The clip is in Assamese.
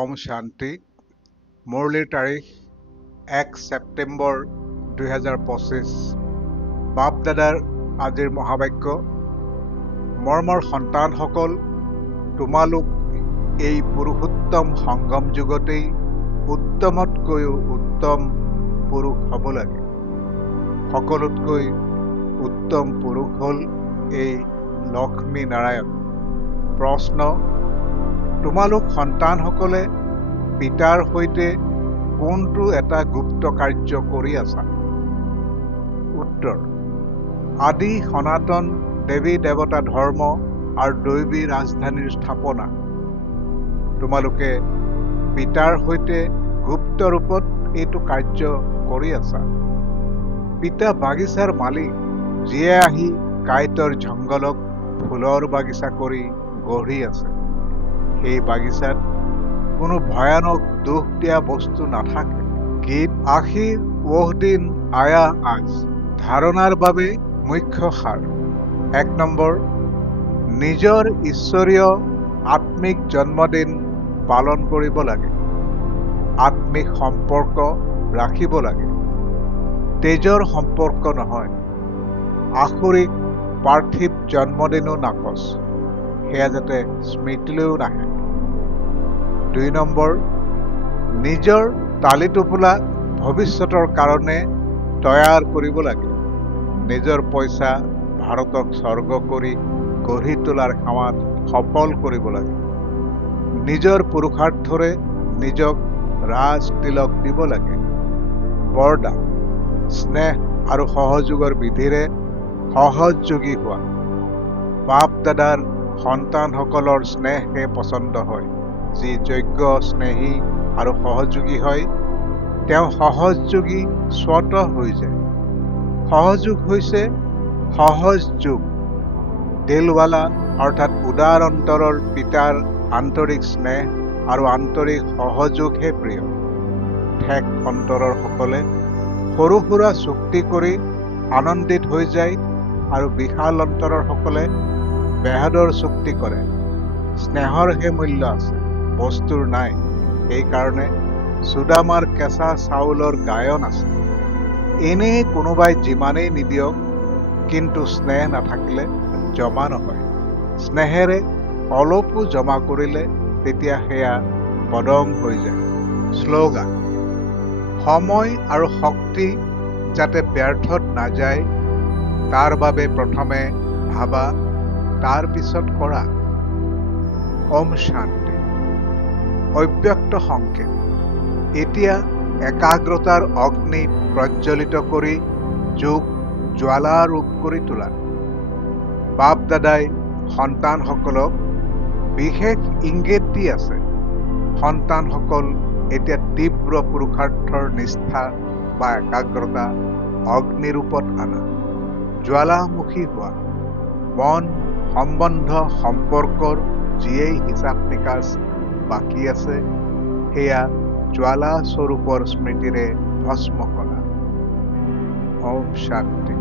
ওম শান্তি মুৰলীৰ তাৰিখ 1 ছেপ্টেম্বৰ 2025 বাপ দাদাৰ আজিৰ মহাবাক্য মৰমৰ সন্তানসকল তোমালোক এই পুৰুষোত্তম সংগম যুগতেই উত্তমতকৈও উত্তম পুৰুষ হ'ব লাগে। সকলোতকৈ উত্তম পুৰুষ হ'ল এই লক্ষ্মী নাৰায়ণ। প্ৰশ্ন: তোমালোক সন্তানসকলে পিতাৰ সৈতে কোনটো এটা গুপ্ত কাৰ্য কৰি আছা? উত্তৰ: আদি সনাতন দেৱী দেৱতা ধৰ্ম আৰু দৈবী ৰাজধানীৰ স্থাপনা। তোমালোকে পিতাৰ সৈতে গুপ্ত ৰূপত এইটো কাৰ্য কৰি আছা। পিতা বাগিচাৰ মালিক, যিয়ে আহি কাইটৰ জংঘলক ফুলৰ বাগিচা কৰি গঢ়ি আছে। সেই বাগিচাত কোনো ভয়ানক দুখ দিয়া বস্তু নাথাকে। গীত আখিৰ ওহ দিন আয়া আজ ধাৰণাৰ বাবে মুখ্য সাৰ। 1 নম্বৰ, নিজৰ ঈশ্বৰীয় আত্মিক জন্মদিন পালন কৰিব লাগে। আত্মিক সম্পৰ্ক ৰাখিব লাগে। তেজৰ সম্পৰ্ক নহয়। আসুৰিক পাৰ্থিৱ জন্মদিনো নাকচ, সেয়া যাতে স্মৃতিলৈও নাহে। 2 নম্বৰ, নিজৰ তালি টোপোলা ভৱিষ্যতৰ কাৰণে তৈয়াৰ কৰিব লাগে। নিজৰ পইচা ভাৰতক স্বৰ্গ কৰি গঢ়ি তোলাৰ কামত সফল কৰিব লাগে। নিজৰ পুৰুষাৰ্থৰে নিজক ৰাজ তিলক দিব লাগে। বৰদান: স্নেহ আৰু সহযোগৰ বিধিৰে সহযোগী হোৱা। বাপ দাদাৰ সন্তানসকলৰ স্নেহহে পচন্দ হয়। যি যোগ্য, স্নেহী আৰু সহযোগী হয়, তেওঁ সহযোগী স্বতঃ হৈ যায়। সহযোগ হৈছে সহজ যোগ। দিলৱালা অৰ্থাৎ উদাৰ অন্তৰৰ পিতাৰ আন্তৰিক স্নেহ আৰু আন্তৰিক সহযোগহে প্ৰিয়। ঠেক অন্তৰৰ সকলে সৰু সুৰা চুক্তি কৰি আনন্দিত হৈ যায় আৰু বিশাল অন্তৰৰ সকলে বেহাদৰ চুক্তি কৰে। স্নেহৰহে মূল্য আছে, বস্তুৰ নাই। সেইকাৰণে সুদামাৰ কেঁচা চাউলৰ গায়ন আছে। এনেই কোনোবাই যিমানেই নিদিয়ক, কিন্তু স্নেহ নাথাকিলে জমা নহয়। স্নেহেৰে অলপো জমা কৰিলে তেতিয়া সেয়া পদং হৈ যায়। শ্লোগান: সময় আৰু শক্তি যাতে ব্যৰ্থত নাযায়, তাৰ বাবে প্ৰথমে ভাবা, তাৰ পিছত কৰা। ওম শান্তি। অব্যক্ত সংকেত: এতিয়া একাগ্ৰতাৰ অগ্নি প্ৰজ্বলিত কৰি যোগ জ্বালা ৰূপ কৰি তোলা। বাপ দাদাই সন্তানসকলক বিশেষ ইংগিত দি আছে। সন্তানসকল এতিয়া তীব্ৰ পুৰুষাৰ্থৰ নিষ্ঠা বা একাগ্ৰতা অগ্নিৰূপত আনা। জ্বালামুখী হোৱা। মন সম্বন্ধ সম্পৰ্কৰ যিয়েই হিচাপ নিকাচ বাকী আছে, সেয়া জ্বালা স্বৰূপৰ স্মৃতিৰে ভস্ম কৰা। ওম শান্তি।